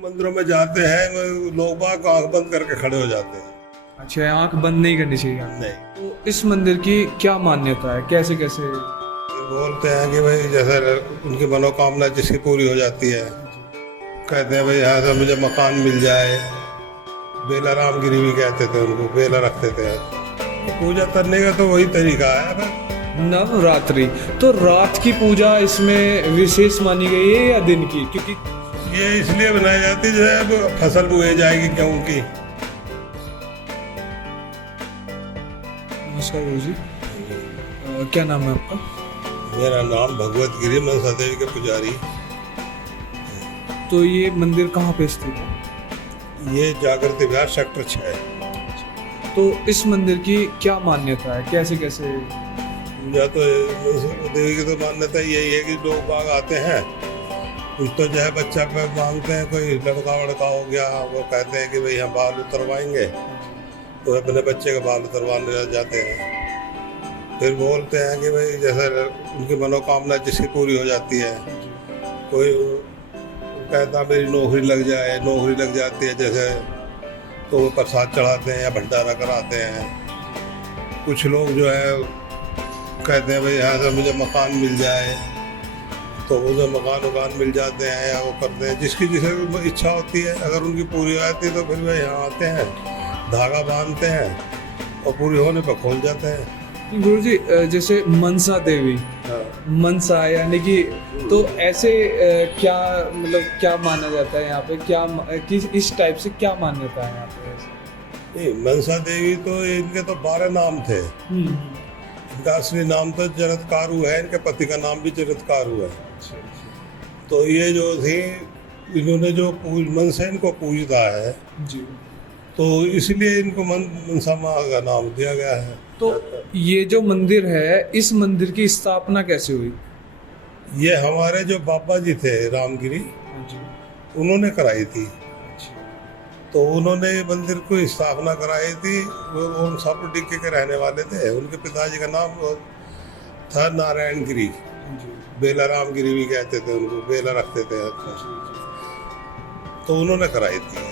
मंदिरों में जाते हैं लोग बाग आंख बंद करके खड़े हो जाते हैं। अच्छा, आंख बंद नहीं करनी चाहिए। नहीं, तो इस मंदिर की क्या मान्यता है, कैसे कैसे? बोलते हैं कि भाई जैसे उनकी मनोकामना जिसकी पूरी हो जाती है, कहते हैं भाई यहाँ से मुझे मकान मिल जाए। बेला रामगिरी भी कहते थे उनको, बेला रखते थे। पूजा करने का तो वही तरीका है। नवरात्रि तो रात की पूजा इसमें विशेष मानी गई है या दिन की? क्योंकि ये इसलिए बनाई जाती है जब फसल बुए जाएगी गेहूं की। नमस्कार गुरु जी, क्या नाम है आपका? मेरा नाम भगवत गिरी, मनसा देवी के पुजारी। तो ये मंदिर कहाँ पे स्थित है? ये जागृति विहार सेक्टर 6 है। तो इस मंदिर की क्या मान्यता है, कैसे कैसे? पूजा तो देवी की तो मान्यता यही है कि लोग बाग आते हैं, कुछ तो जो है बच्चा पे मांगते हैं। कोई लड़का वड़का हो गया, वो कहते हैं कि भाई हम बाल उतरवाएंगे, तो अपने बच्चे के बाल उतरवाने जाते हैं। फिर बोलते हैं कि भाई जैसे उनकी मनोकामना जिसकी पूरी हो जाती है। कोई कहता मेरी नौकरी लग जाए, नौकरी लग जाती है जैसे, तो वो प्रसाद चढ़ाते हैं या भंडारा कराते हैं। कुछ लोग जो है कहते हैं भाई यहाँ से मुझे मकान मिल जाए, तो उसे मकान मिल जाते हैं या वो करते हैं। जिसकी जिसे इच्छा होती है, अगर उनकी पूरी हो जाती है तो फिर वे यहाँ आते हैं, धागा बांधते हैं और पूरी होने पर खोल जाते हैं। गुरु जी, जैसे मनसा देवी, मनसा यानी कि, तो ऐसे क्या मतलब क्या माना जाता है यहाँ पे, क्या किस इस टाइप से क्या मान्यता है यहाँ पे ऐसे? नहीं, मनसा देवी तो इनके तो 12 नाम थे। इनका असली नाम तो जरत्कारु है, इनके पति का नाम भी जरत्कारु है। तो ये जो थी, इन्होंने जो मनसा इनको पूजता है जी, तो इसलिए इनको मनसा माँ का नाम दिया गया है। तो ये जो मंदिर है, इस मंदिर की स्थापना कैसे हुई? ये हमारे जो बाबा जी थे रामगिरी, जी, उन्होंने कराई थी। तो उन्होंने मंदिर को स्थापना कराई थी। वो सब डिक्के के रहने वाले थे। उनके पिताजी का नाम था नारायण गिरी, बेला रामगिरी भी कहते थे उनको, बेला रखते थे। तो उन्होंने कराई थी।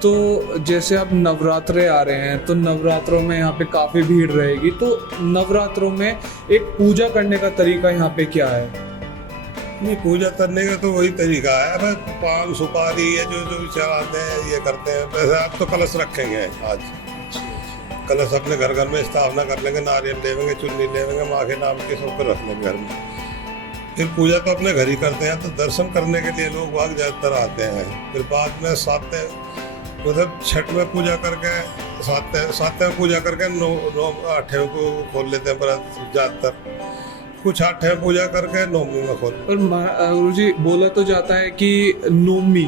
तो जैसे अब नवरात्रे आ रहे हैं, तो नवरात्रों में यहाँ पे काफी भीड़ रहेगी, तो नवरात्रों में एक पूजा करने का तरीका यहाँ पे क्या है? नहीं, पूजा करने का तो वही तरीका है। बस पान सुपारी ये जो जो चढ़ाते हैं, ये करते हैं। वैसे आप तो कलश रखेंगे आज, कलश अपने घर घर में स्थापना कर लेंगे, नारियल लेंगे, चुन्नी लेंगे, माँ के नाम के सबको रख लेंगे घर में। फिर पूजा तो अपने घर ही करते हैं। तो दर्शन करने के लिए लोग बाग ज्यादातर आते हैं। फिर बाद में सातवें, मतलब छठ में पूजा करके, सातवें पूजा करके 8वें को खोल लेते हैं व्रत ज्यादातर। कुछ 8वें पूजा करके 9वीं में खोल। पर गुरु जी, बोला तो जाता है कि नवमी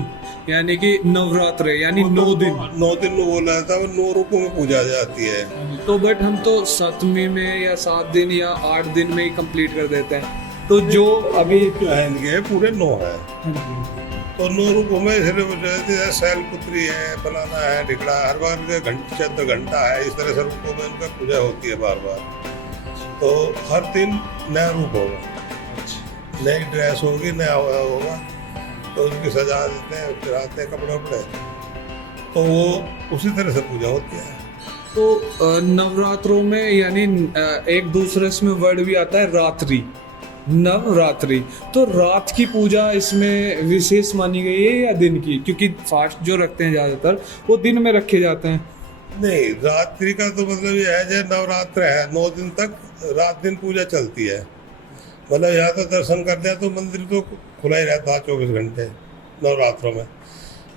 यानी कि नवरात्रे यानी 9 दिन, 9 दिन में बोला जाता है, 9 रूपों में पूजा जाती है। तो बट हम तो 7वीं में या 7 दिन या 8 दिन में ही कंप्लीट कर देते हैं। तो जो अभी इनके पूरे 9 है, तो 9 रूपों में शैलपुत्री है, फलाना है, ढिकड़ा, हर बार चंद्र घंटा है, इस तरह से रूपों में उनका पूजा होती है बार बार। तो हर दिन नया रूप होगा, नई ड्रेस होगी, नया होगा, तो उनकी सजा देते हैं, फिर आते हैं कपड़े वपड़े, तो वो उसी तरह से पूजा होती है। तो नवरात्रों में यानी एक दूसरे इसमें वर्ड भी आता है रात्रि, नवरात्रि, तो रात की पूजा इसमें विशेष मानी गई है या दिन की? क्योंकि फास्ट जो रखते हैं ज्यादातर वो दिन में रखे जाते हैं। नहीं, रात्रि का तो मतलब ये है जैसे नवरात्र है, 9 दिन तक रात दिन पूजा चलती है। मतलब यहाँ तो दर्शन करते हैं तो मंदिर तो खुला ही रहता है 24 घंटे नवरात्रों में।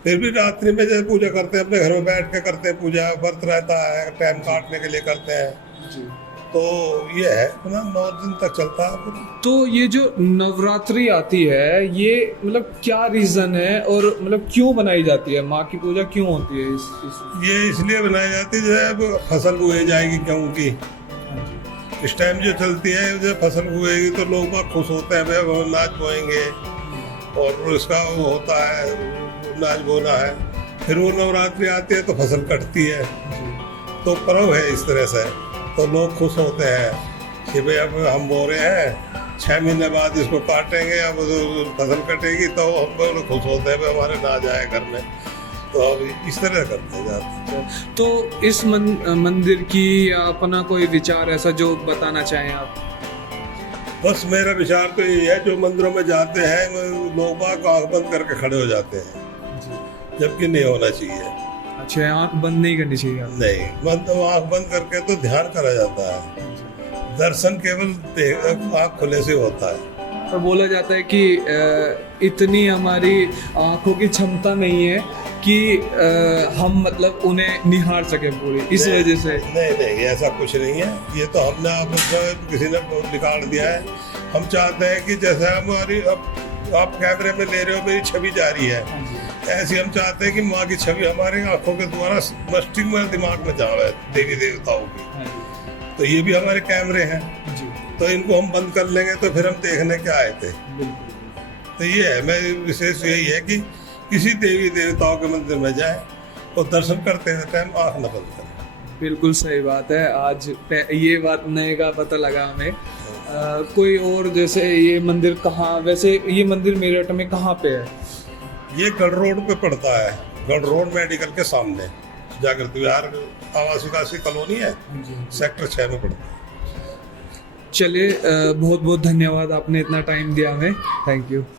फिर भी रात्रि में जैसे पूजा करते हैं, अपने घर में बैठ के करते हैं पूजा, व्रत रहता है, टाइम काटने के लिए करते हैं जी। तो ये है ना, 9 दिन तक चलता है। तो ये जो नवरात्रि आती है, ये मतलब क्या रीजन है और मतलब क्यों बनाई जाती है? माँ की पूजा क्यों होती है? ये इसलिए बनाई जाती है जब फसल बुई जाएगी गेहूं की, इस टाइम जो चलती है, जब फसल बुएगी तो लोग बहुत खुश होते हैं, भाई अनाज बोएंगे और उसका वो होता है, अनाज बोना है। फिर वो नवरात्रि आती है तो फसल कटती है, तो पर्व है इस तरह से। तो लोग खुश होते हैं कि भाई अब हम बो रहे हैं 6 महीने बाद इसको काटेंगे या वो फसल कटेगी तो हम लोग खुश होते हैं भाई हमारे ना जाए घर में, तो अब इस तरह करते जाते हैं। तो इस मंदिर की या अपना कोई विचार ऐसा जो बताना चाहें आप? बस मेरा विचार तो यही है, जो मंदिरों में जाते हैं लोग बाग आँख बंद करके खड़े हो जाते हैं, जबकि नहीं होना चाहिए। अच्छा, आंख बंद नहीं करनी चाहिए? नहीं, आँख बंद करके तो ध्यान करा जाता है, दर्शन केवल आँख खुले से होता है। और बोला जाता है कि इतनी हमारी आंखों की क्षमता नहीं है कि हम मतलब उन्हें निहार सके पूरी, इस वजह से। नहीं, ऐसा कुछ नहीं है, ये तो हमने आप किसी ने निकाल दिया है। हम चाहते हैं कि जैसे हमारी आप कैमरे में ले रहे हो, मेरी छवि जा रही है, ऐसी हम चाहते हैं कि माँ की छवि हमारी आंखों के द्वारा मस्तिष्क में, दिमाग में जावे देवी देवताओं की। तो ये भी हमारे कैमरे हैं, तो इनको हम बंद कर लेंगे तो फिर हम देखने क्या आए थे। तो ये है, मैं विशेष यही है कि किसी देवी देवताओं के मंदिर में जाए और दर्शन करते टाइम आँख न बंद करें। बिल्कुल सही बात है, आज ये बात नए का पता लगा हमें। कोई और जैसे ये मंदिर कहाँ, वैसे ये मंदिर मेरठ में कहाँ पे है? ये गढ़ रोड पे पड़ता है, गढ़ रोड मेडिकल के सामने जागृत विहार आवासी कॉलोनी है, सेक्टर 6 में पड़ता है। चलिए, बहुत बहुत धन्यवाद, आपने इतना टाइम दिया हमें, थैंक यू।